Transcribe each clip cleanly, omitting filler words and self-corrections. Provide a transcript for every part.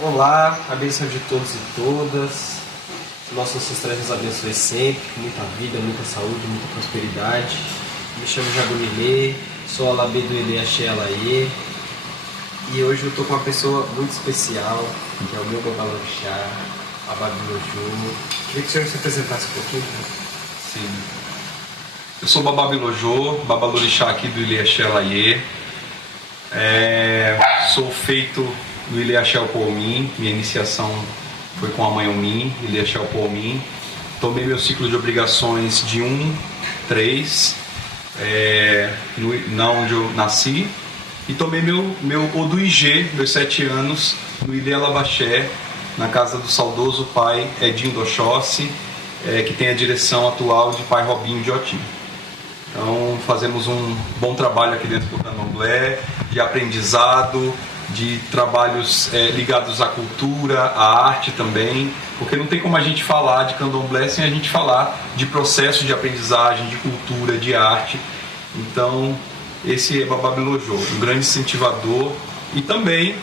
Olá, a bênção de todos e todas. Nossos ancestrais nos abençoe sempre, com muita vida, muita saúde, muita prosperidade. Me chamo Jagunilê, sou alabê do Ele Axé Alaê. E hoje eu tô com uma pessoa muito especial, que é o meu babalorixá, a Babilojô. Queria que o senhor se apresentasse um pouquinho. Sim. Eu sou Babilojô, babalorixá aqui do Ele Axé Alaê. Sou feito do Ele Axé Opomim. Minha iniciação foi com a mãe Omim, Ele Axé Opomim. Tomei meu ciclo de obrigações de 3, onde eu nasci. E tomei meu Oduigê, meus 7 anos, no Ilê Alabaxé, na casa do saudoso pai Edinho do Oxóssi, que tem a direção atual de pai Robinho de Otim. Então fazemos um bom trabalho aqui dentro do Candomblé, de aprendizado, de trabalhos ligados à cultura, à arte também, porque não tem como a gente falar de Candomblé sem a gente falar de processo de aprendizagem, de cultura, de arte. Então esse é Babilojô, um grande incentivador, e também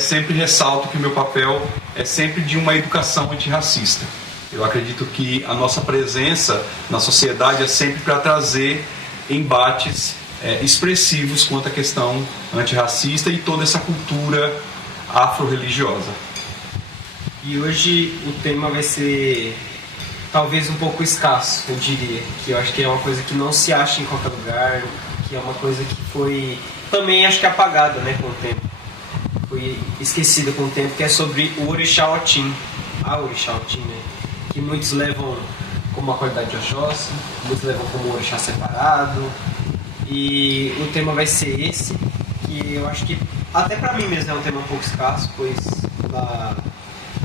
sempre ressalto que o meu papel é sempre de uma educação antirracista. Eu acredito que a nossa presença na sociedade é sempre para trazer embates expressivos quanto à questão antirracista e toda essa cultura afro-religiosa. E hoje o tema vai ser talvez um pouco escasso, eu diria, que eu acho que é uma coisa que não se acha em qualquer lugar, que é uma coisa que foi também acho que apagada, né, com o tempo. Foi esquecida com o tempo, que é sobre o Orixá Otim, a Orixá Otim, né, que muitos levam como uma qualidade de Oxóssi, muitos levam como um Orixá separado, e o tema vai ser esse, que eu acho que até pra mim mesmo é um tema um pouco escasso, pois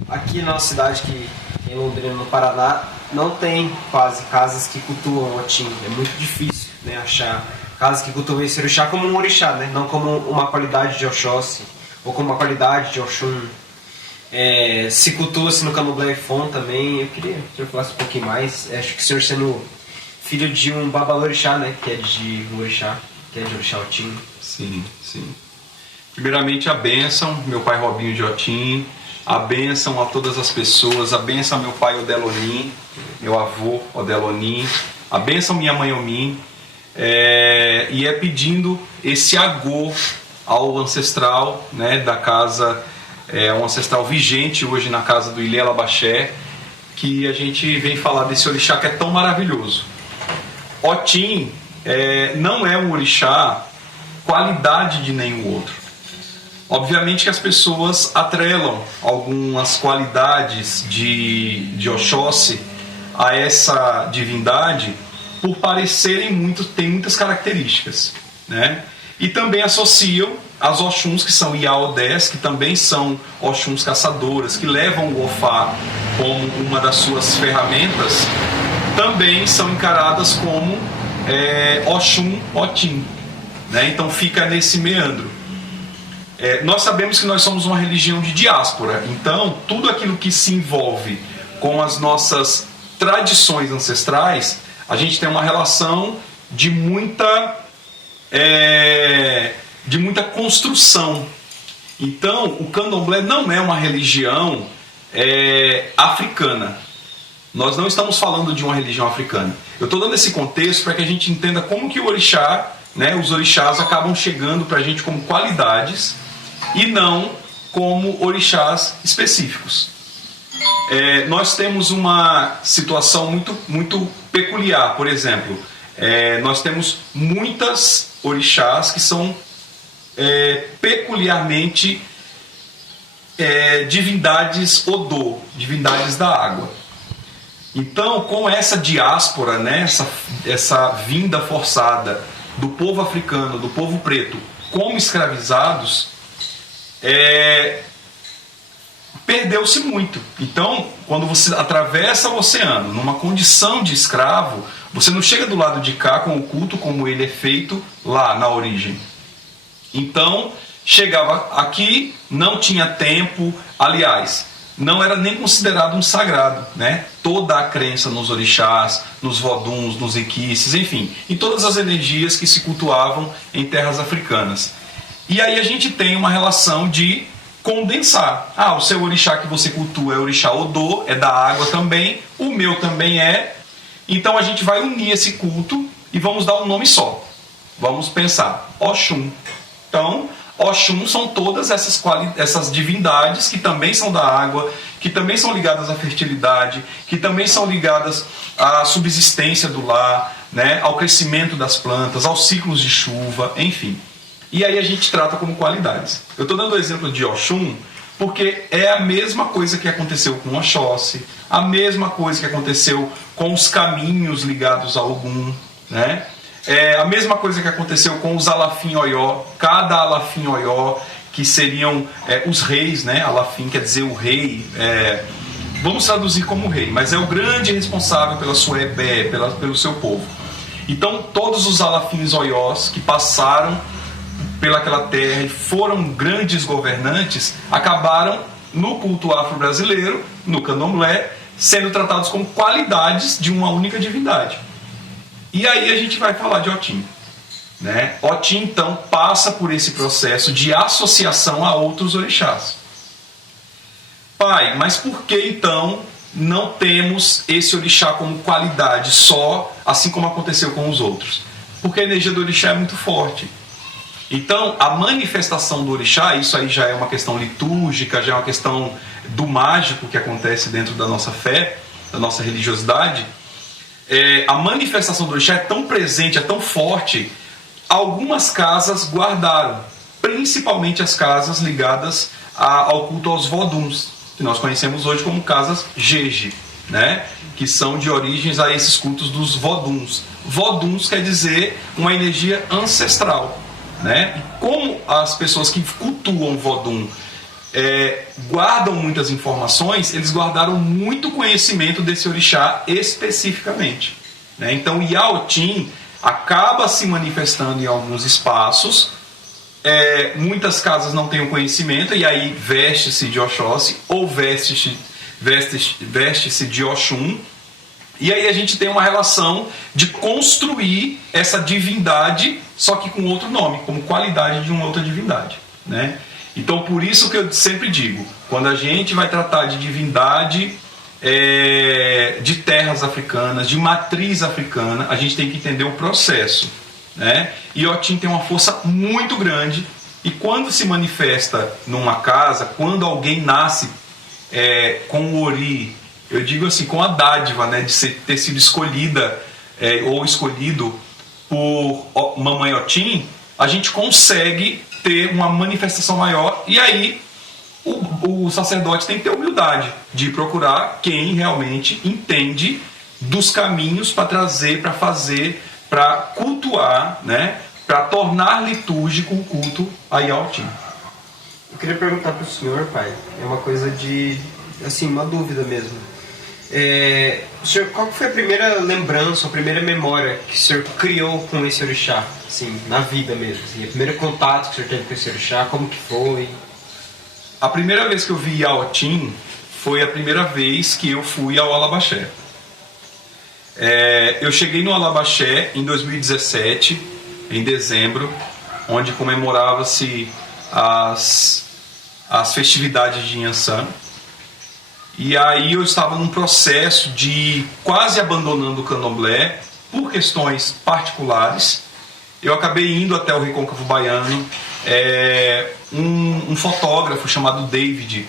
aqui na nossa cidade, que em Londrina, no Paraná, não tem quase casas que cultuam Otim, é muito difícil, né, achar casas que cultuam esse orixá como um orixá, né? Não como uma qualidade de Oxóssi ou como uma qualidade de Oxum. Se cultua-se no Candomblé Ifon também. Eu queria que o senhor falasse um pouquinho mais. Acho que o senhor sendo filho de um babalorixá, né? Que é de um orixá, que é de orixá Otim. Sim, sim. Primeiramente a bênção, meu pai Robinho de Otim, a bênção a todas as pessoas, a bênção ao meu pai Odelonim, meu avô Odelonim, a bênção minha mãe Omim. E pedindo esse agô ao ancestral, né, da casa, um ancestral vigente hoje na casa do Ilê Alabaxé, que a gente vem falar desse orixá que é tão maravilhoso. Otim não é um orixá qualidade de nenhum outro. Obviamente que as pessoas atrelam algumas qualidades de Oxóssi a essa divindade, por parecerem tem muitas características, né? E também associam as Oxuns, que são Iaodés, que também são Oxuns caçadoras, que levam o Ofá como uma das suas ferramentas, também são encaradas como Oxum Otim, né? Então fica nesse meandro. Nós sabemos que nós somos uma religião de diáspora, então tudo aquilo que se envolve com as nossas tradições ancestrais, a gente tem uma relação de muita construção. Então, o Candomblé não é uma religião africana. Nós não estamos falando de uma religião africana. Eu estou dando esse contexto para que a gente entenda como que o orixá, né, os orixás acabam chegando para a gente como qualidades e não como orixás específicos. Nós temos uma situação muito peculiar. Por exemplo, nós temos muitas orixás que são peculiarmente divindades Odô, divindades da água. Então, com essa diáspora, né, essa vinda forçada do povo africano, do povo preto, como escravizados, perdeu-se muito. Então, quando você atravessa o oceano numa condição de escravo, você não chega do lado de cá com o culto como ele é feito lá na origem. Então, chegava aqui, não tinha tempo, aliás, não era nem considerado um sagrado, né? Toda a crença nos orixás, nos voduns, nos equices, enfim, em todas as energias que se cultuavam em terras africanas. E aí a gente tem uma relação de condensar. O seu orixá que você cultua é orixá Odô, é da água também, o meu também é. Então a gente vai unir esse culto e vamos dar um nome só. Vamos pensar, Oxum. Então, Oxum são todas essas divindades que também são da água, que também são ligadas à fertilidade, que também são ligadas à subsistência do lar, né, ao crescimento das plantas, aos ciclos de chuva, enfim. E aí a gente trata como qualidades. Eu estou dando o exemplo de Oxum porque é a mesma coisa que aconteceu com Oxóssi, a mesma coisa que aconteceu com os caminhos ligados a Ogum, né? É a mesma coisa que aconteceu com os Alafim Oyó, cada Alafim Oyó, que seriam os reis, né? Alafim quer dizer o rei, vamos traduzir como rei, mas é o grande responsável pela sua ebé, pelo seu povo. Então todos os Alafins Oyós que passaram pelaquela terra e foram grandes governantes, acabaram no culto afro-brasileiro, no candomblé, sendo tratados como qualidades de uma única divindade. E aí a gente vai falar de Otim, né? Otim, então, passa por esse processo de associação a outros orixás. Pai, mas por que então não temos esse orixá como qualidade só, assim como aconteceu com os outros? Porque a energia do orixá é muito forte. Então, a manifestação do orixá, isso aí já é uma questão litúrgica, já é uma questão do mágico que acontece dentro da nossa fé, da nossa religiosidade. A manifestação do orixá é tão presente, é tão forte, algumas casas guardaram, principalmente as casas ligadas ao culto aos voduns, que nós conhecemos hoje como casas Jeje, né? Que são de origens a esses cultos dos voduns. Voduns quer dizer uma energia ancestral, né? E como as pessoas que cultuam Vodum guardam muitas informações, eles guardaram muito conhecimento desse orixá especificamente, né? Então Yaotim acaba se manifestando em alguns espaços, muitas casas não têm o conhecimento e aí veste-se de Oxóssi ou veste-se de Oxum. E aí a gente tem uma relação de construir essa divindade, só que com outro nome, como qualidade de uma outra divindade, né? Então por isso que eu sempre digo, quando a gente vai tratar de divindade de terras africanas, de matriz africana, a gente tem que entender o processo, né? E Otim tem uma força muito grande e quando se manifesta numa casa, quando alguém nasce com o Ori, eu digo assim, com a dádiva, né, de ter sido escolhida ou escolhido por Mamãe Otim, a gente consegue ter uma manifestação maior e aí o sacerdote tem que ter humildade de procurar quem realmente entende dos caminhos para trazer, para fazer, para cultuar, né, para tornar litúrgico o culto a Yaotim. Eu queria perguntar para o senhor, pai, é uma coisa de, assim, uma dúvida mesmo. Senhor, qual foi a primeira lembrança, a primeira memória que o senhor criou com esse orixá, assim, na vida mesmo? Assim, o primeiro contato que o senhor teve com esse orixá, como que foi? A primeira vez que eu vi Yaotim foi a primeira vez que eu fui ao Alabaxé. Eu cheguei no Alabaxé em 2017, em dezembro, onde comemorava-se as festividades de Inhansã. E aí eu estava num processo de quase abandonando o candomblé por questões particulares. Eu acabei indo até o Recôncavo Baiano. Um fotógrafo chamado David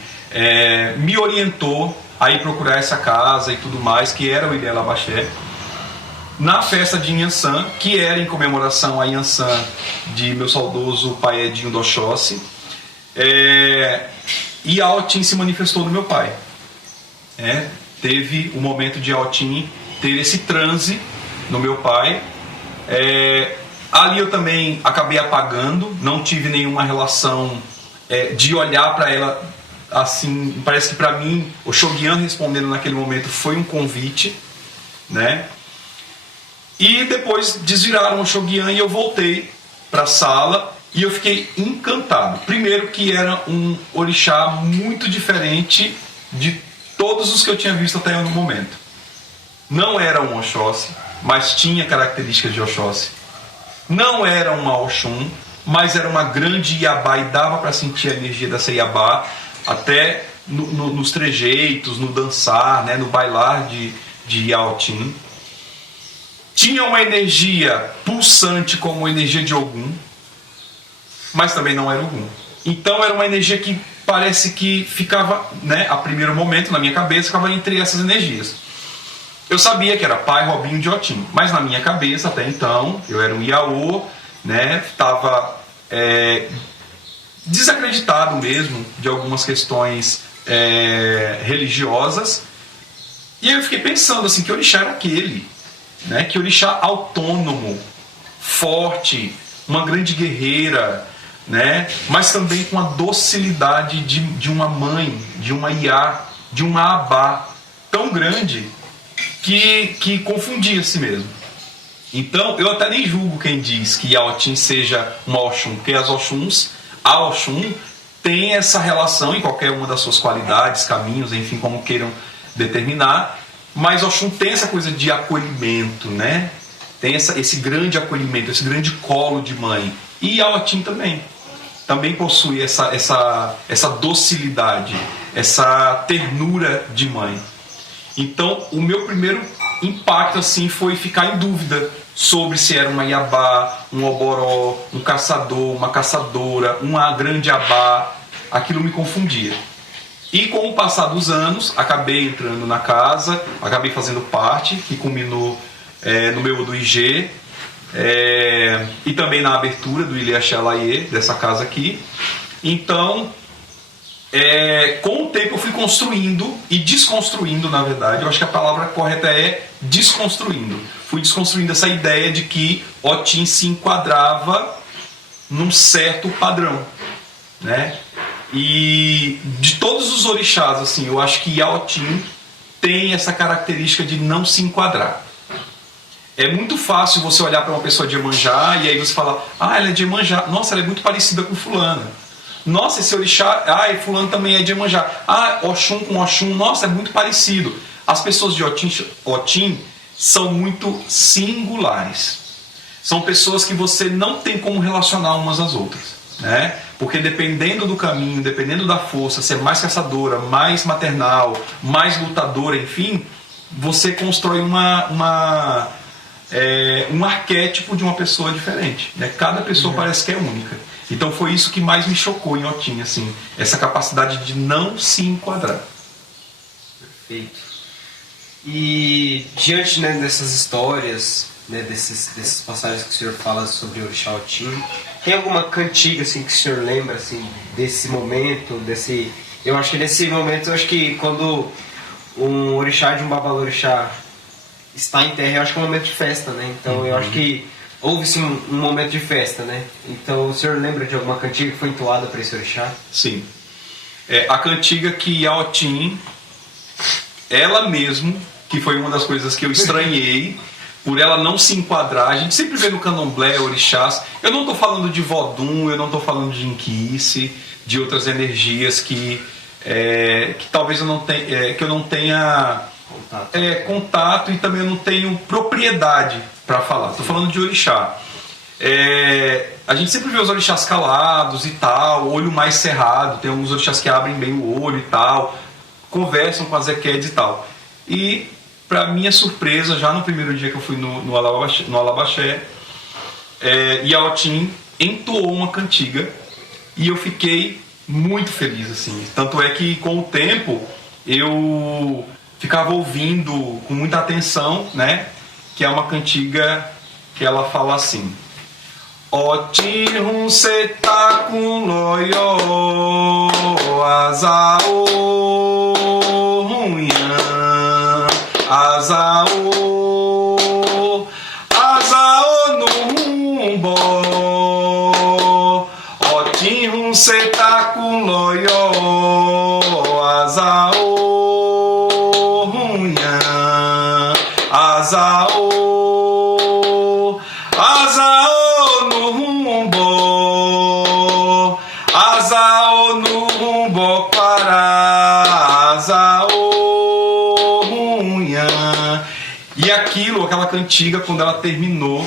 me orientou a ir procurar essa casa e tudo mais, que era o Ilha Alabaxé, na festa de Inhansã, que era em comemoração a Inhansã de meu saudoso pai Edinho do Oxóssi. E Yaotim se manifestou no meu pai. Teve o momento de Yaotim ter esse transe no meu pai. Ali eu também acabei apagando, não tive nenhuma relação de olhar para ela assim. Parece que para mim o Shogyan respondendo naquele momento foi um convite, né? E depois desviraram o Shogyan e eu voltei para a sala e eu fiquei encantado. Primeiro que era um orixá muito diferente de todos os que eu tinha visto até no momento. Não era um Oxóssi, mas tinha características de Oxóssi. Não era uma Oxum, mas era uma grande Iabá e dava para sentir a energia dessa Iabá até nos trejeitos, no dançar, né, no bailar de Yaotin. Tinha uma energia pulsante como a energia de Ogum, mas também não era Ogum. Então era uma energia que parece que ficava, né, a primeiro momento na minha cabeça, ficava entre essas energias. Eu sabia que era Pai Robinho de Otim, mas na minha cabeça até então, eu era um Iaô, né, estava desacreditado mesmo de algumas questões religiosas. E aí eu fiquei pensando assim, que orixá era aquele, né, que orixá autônomo, forte, uma grande guerreira, né, mas também com a docilidade de uma mãe, de uma Iá, de uma Abá tão grande que confundia a si mesmo. Então eu até nem julgo quem diz que Yaotin seja uma Oxum, porque as Oxuns, a Oxum tem essa relação em qualquer uma das suas qualidades, caminhos, enfim, como queiram determinar, mas Oxum tem essa coisa de acolhimento, né? Tem esse grande acolhimento, esse grande colo de mãe. E Yaotin também possui essa docilidade, essa ternura de mãe. Então, o meu primeiro impacto assim foi ficar em dúvida sobre se era uma Iabá, um Oboró, um caçador, uma caçadora, uma grande Abá. Aquilo me confundia. E com o passar dos anos, acabei entrando na casa, acabei fazendo parte, que culminou no meu do IG, e também na abertura do Ilha Xalaie, dessa casa aqui. Então, com o tempo eu fui construindo e desconstruindo, na verdade, eu acho que a palavra correta é desconstruindo. Fui desconstruindo essa ideia de que Otim se enquadrava num certo padrão, né? E de todos os orixás, assim, eu acho que Yaotin tem essa característica de não se enquadrar. É muito fácil você olhar para uma pessoa de Iemanjá e aí você falar, ela é de Iemanjá, nossa, ela é muito parecida com fulana. Nossa, esse orixá, fulano também é de Iemanjá. Oxum com Oxum, nossa, é muito parecido. As pessoas de Otim são muito singulares. São pessoas que você não tem como relacionar umas às outras, né? Porque dependendo do caminho, dependendo da força, se é mais caçadora, mais maternal, mais lutadora, enfim, você constrói um arquétipo de uma pessoa diferente, né? Cada pessoa parece que é única. Então foi isso que mais me chocou em Otim, assim, essa capacidade de não se enquadrar. Perfeito. E diante, né, dessas histórias, né, desses passagens que o senhor fala sobre o Orixá Otim, tem alguma cantiga assim, que o senhor lembra assim, desse momento, eu acho que nesse momento, eu acho que quando um orixá de um babalorixá está em terra, eu acho que é um momento de festa, né? Então eu acho que houve sim um momento de festa, né? Então o senhor lembra de alguma cantiga que foi entoada para esse orixá? Sim. A cantiga que Yaotin, ela mesmo, que foi uma das coisas que eu estranhei, por ela não se enquadrar. A gente sempre vê no candomblé, orixás. Eu não estou falando de vodum, eu não estou falando de inquice, de outras energias que talvez eu não tenha contato e também eu não tenho propriedade para falar. Estou falando de orixá. A gente sempre vê os orixás calados e tal, olho mais cerrado. Tem alguns orixás que abrem bem o olho e tal, conversam com as equedes e tal. E, para minha surpresa, já no primeiro dia que eu fui no Alabaxé, Yaotin entoou uma cantiga e eu fiquei muito feliz, assim. Tanto é que, com o tempo, eu ficava ouvindo com muita atenção, né? Que é uma cantiga que ela fala assim: Otim Rum Setakun Loyo Azao Runyan Azao Azao no Rumbo Otim Rum Setakun Loyo Azao Runyan Azao Azao no Rumbo Azao no Rumbo para Azao Runyan. E aquela cantiga, quando ela terminou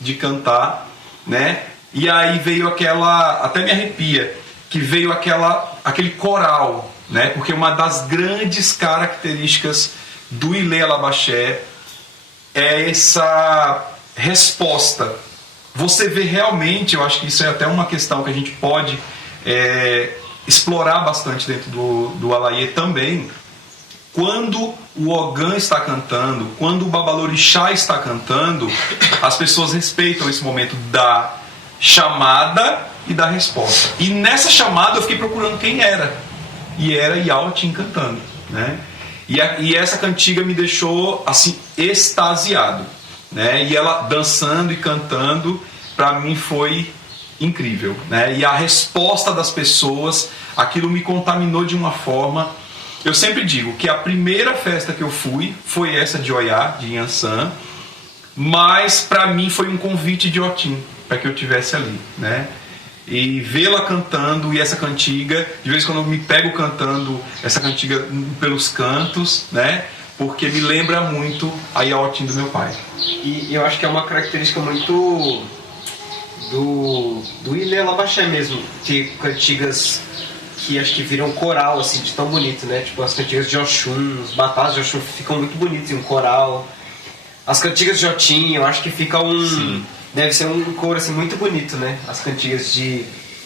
de cantar, né, E aí veio aquela, até me arrepia, que veio aquele coral, né? Porque uma das grandes características do Ilê Alabaxé é essa resposta. Você vê realmente, eu acho que isso é até uma questão que a gente pode explorar bastante dentro do Alaiê também. Quando o Ogã está cantando, quando o Babalorixá está cantando, as pessoas respeitam esse momento da chamada e da resposta. E nessa chamada eu fiquei procurando quem era. E era Yautin cantando, né? E essa cantiga me deixou assim extasiado, né? E ela dançando e cantando, para mim foi incrível, né? E a resposta das pessoas, aquilo me contaminou de uma forma. Eu sempre digo que a primeira festa que eu fui foi essa de Oiá, de Inhansã, mas para mim foi um convite de Otim para que eu estivesse ali, né? E vê-la cantando, e essa cantiga, de vez em quando eu me pego cantando essa cantiga pelos cantos, né? Porque me lembra muito a Yaotim do meu pai. E eu acho que é uma característica muito do Ilê Alabaxé mesmo, que cantigas que acho que viram coral, assim, de tão bonito, né? Tipo, as cantigas de Oxum, os batalhas de Oxum ficam muito bonitos em um coral. As cantigas de Otim, eu acho que fica Sim. Deve ser um coro, assim, muito bonito, né? As cantigas de...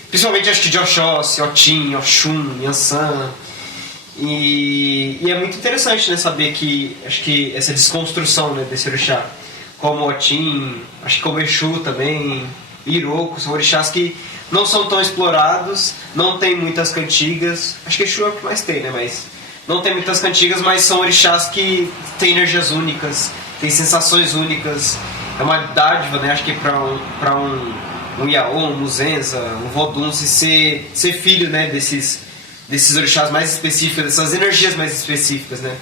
Principalmente, acho que de Oxóssi, Otim, Oxum, Yansan. E é muito interessante, né? Saber que... Acho que essa desconstrução, né? Desse orixá. Como Otim, acho que como Exu também, Iroko, são orixás que não são tão explorados, não tem muitas cantigas. Acho que Exu é o que mais tem, né? Mas não tem muitas cantigas, mas são orixás que têm energias únicas, têm sensações únicas. É uma dádiva, né? Acho que para um Yaô, um Muzenza, um Vodun, ser filho, né? desses orixás mais específicos, dessas energias mais específicas, né?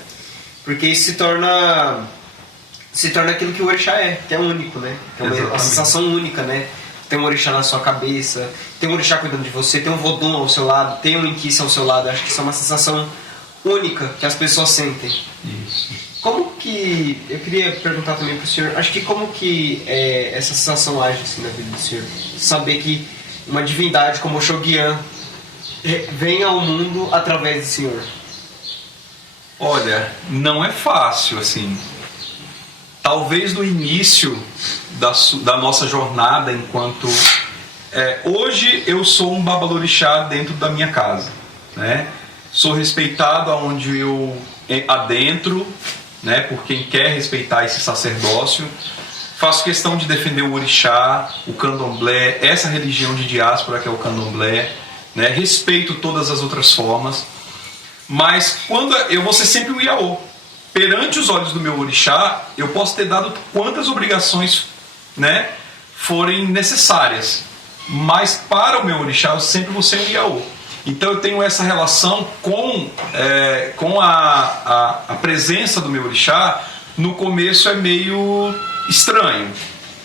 Porque isso se torna aquilo que o orixá é, que é único, né? Que é uma sensação única, né? Tem um orixá na sua cabeça, tem um orixá cuidando de você, tem um Vodun ao seu lado, tem um Inquice ao seu lado. Acho que isso é uma sensação única que as pessoas sentem. Isso. Como que... Eu queria perguntar também para o senhor, acho que como que essa sensação age assim, na vida do senhor? Saber que uma divindade como o Shogyan vem ao mundo através do senhor. Olha, não é fácil, assim. Talvez no início da nossa jornada enquanto... hoje eu sou um babalorixá dentro da minha casa, né? Sou respeitado aonde eu adentro, né? Por quem quer respeitar esse sacerdócio. Faço questão de defender o orixá, o candomblé, essa religião de diáspora que é o candomblé, né? Respeito todas as outras formas, mas quando eu vou ser sempre o Iaô. Perante os olhos do meu orixá, eu posso ter dado quantas obrigações, né, forem necessárias, mas para o meu orixá eu sempre vou ser o Iaô. Então eu tenho essa relação com a presença do meu orixá. No começo é meio estranho,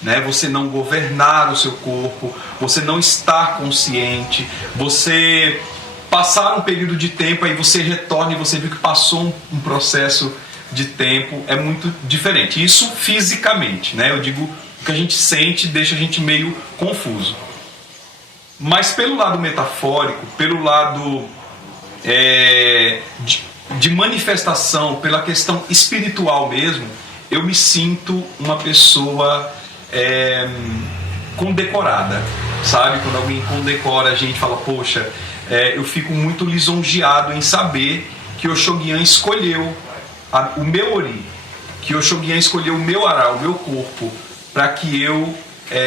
né? Você não governar o seu corpo, você não estar consciente, você passar um período de tempo, aí você retorna e você viu que passou um processo de tempo, é muito diferente. Isso fisicamente, né? Eu digo, o que a gente sente deixa a gente meio confuso. Mas pelo lado metafórico, pelo lado de manifestação, pela questão espiritual mesmo, eu me sinto uma pessoa condecorada, sabe? Quando alguém condecora a gente, fala, poxa, eu fico muito lisonjeado em saber que o Shogyan escolheu o meu Ori, que o Shogyan escolheu o meu Ará, o meu corpo, para que eu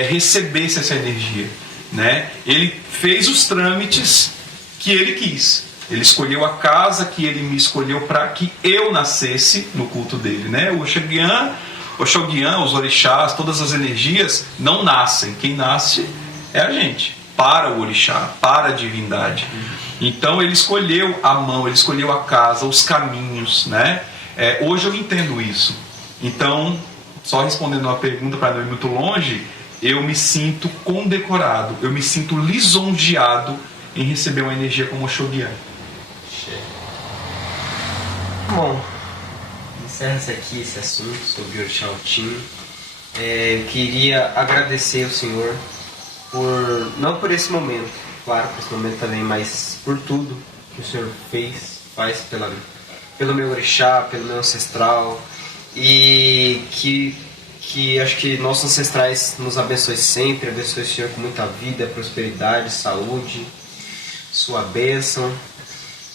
recebesse essa energia, né? Ele fez os trâmites que ele quis. Ele escolheu a casa que ele me escolheu para que eu nascesse no culto dele, né? O Shogyan, os orixás, todas as energias não nascem. Quem nasce é a gente, para o orixá, para a divindade. Então ele escolheu a mão, ele escolheu a casa, os caminhos, né? Hoje eu entendo isso. Então, só respondendo uma pergunta para não ir muito longe, eu me sinto condecorado, eu me sinto lisonjeado em receber uma energia como o Shogyan. Bom, encerra-se aqui esse assunto sobre o Orixá Otim. Eu queria agradecer ao senhor não por esse momento, claro, por esse momento também, mas por tudo que o Senhor faz pelo meu orixá, pelo meu ancestral, e que acho que nossos ancestrais nos abençoe sempre, abençoe o Senhor com muita vida, prosperidade, saúde, sua bênção,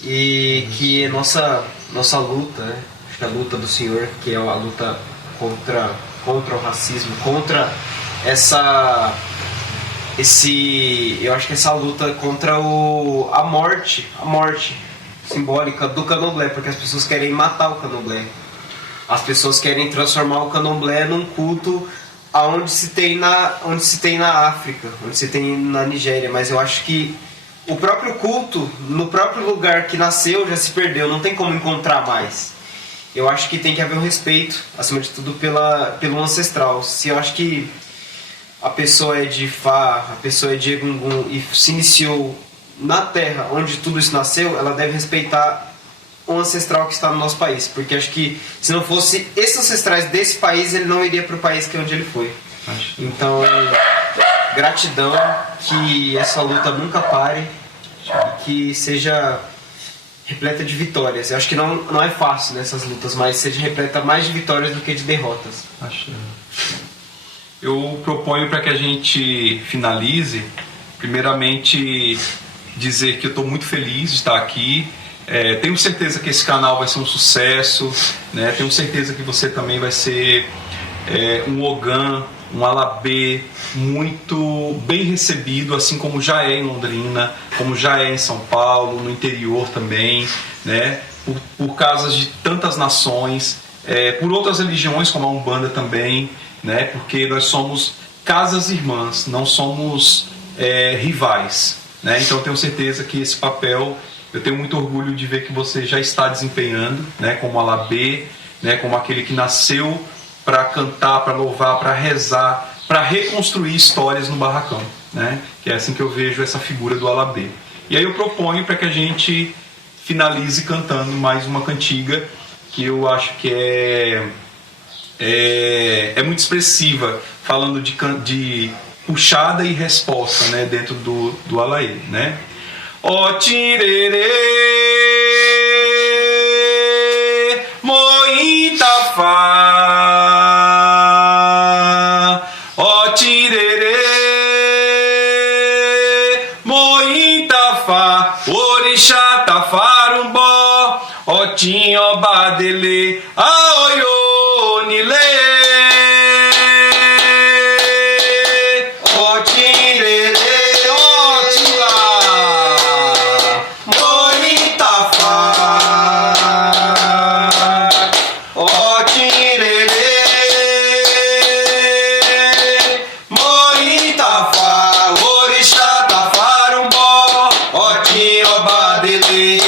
e que nossa luta, né? Acho que a luta do Senhor, que é a luta contra o racismo, contra eu acho que essa luta contra a morte simbólica do candomblé, porque as pessoas querem matar o candomblé. As pessoas querem transformar o candomblé num culto onde se tem na África, onde se tem na Nigéria, mas eu acho que o próprio culto, no próprio lugar que nasceu, já se perdeu, não tem como encontrar mais. Eu acho que tem que haver um respeito, acima de tudo, pelo ancestral. Se eu acho que a pessoa é de Ifá, a pessoa é de Egungun e se iniciou na terra onde tudo isso nasceu, ela deve respeitar o ancestral que está no nosso país, porque acho que se não fosse esses ancestrais desse país, ele não iria para o país que é onde ele foi. Então, gratidão, que essa luta nunca pare e que seja repleta de vitórias. Eu acho que não é fácil nessas lutas, mas seja repleta mais de vitórias do que de derrotas. Eu proponho para que a gente finalize, primeiramente dizer que eu estou muito feliz de estar aqui. Tenho certeza que esse canal vai ser um sucesso, né? Tenho certeza que você também vai ser um Ogã, um Alabê muito bem recebido, assim como já é em Londrina, como já é em São Paulo, no interior também, né? Por causas de tantas nações, por outras religiões como a Umbanda também, né? Porque nós somos casas irmãs, não somos rivais, né? Então tenho certeza que esse papel, eu tenho muito orgulho de ver que você já está desempenhando, né? Como Alabê, né? Como aquele que nasceu para cantar, para louvar, para rezar, para reconstruir histórias no barracão, né? Que é assim que eu vejo essa figura do Alabê. E aí eu proponho para que a gente finalize cantando mais uma cantiga que eu acho que é muito expressiva, falando de puxada e resposta, né? Dentro do Alaê, né? Ó tirerê, moitafá. Ó tirerê, moitafá. Orixá tafarumbó. Ó tinhobadele, aoionile. Ó tirerê. Orixá tafarumbó, ó tinhobadele,